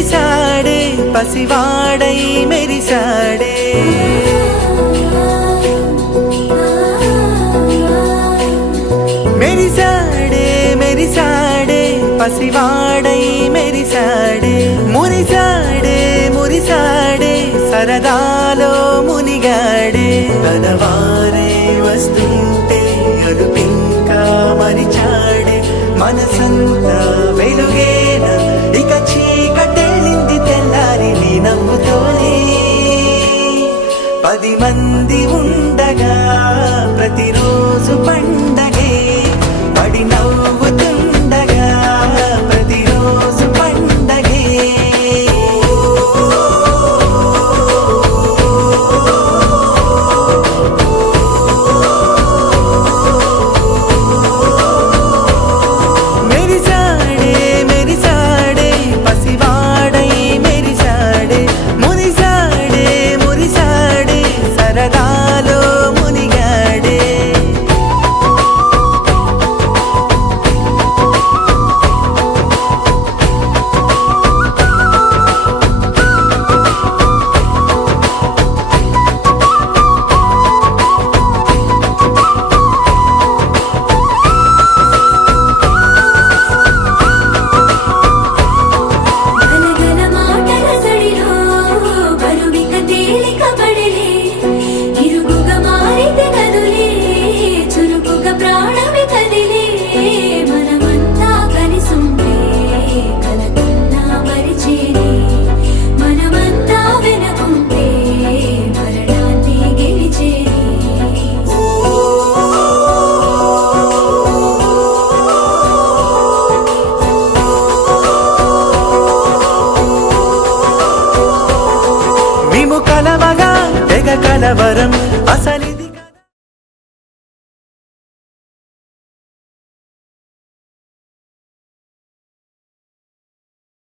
మెరిసాడే పసివాడై మెరిసాడే మెరిసాడే మెరిసాడే పసివాడై మెరిసాడే మురిసాడే మురిసాడే సరదాలో మునిగాడే తనవారే వస్తుంటే అదుపింకా మరిచాడే మనసంతా వెలుగే మంది ఉండగా ప్రతిరోజు పండగే. కలవగా తెగ కలవరం అసలు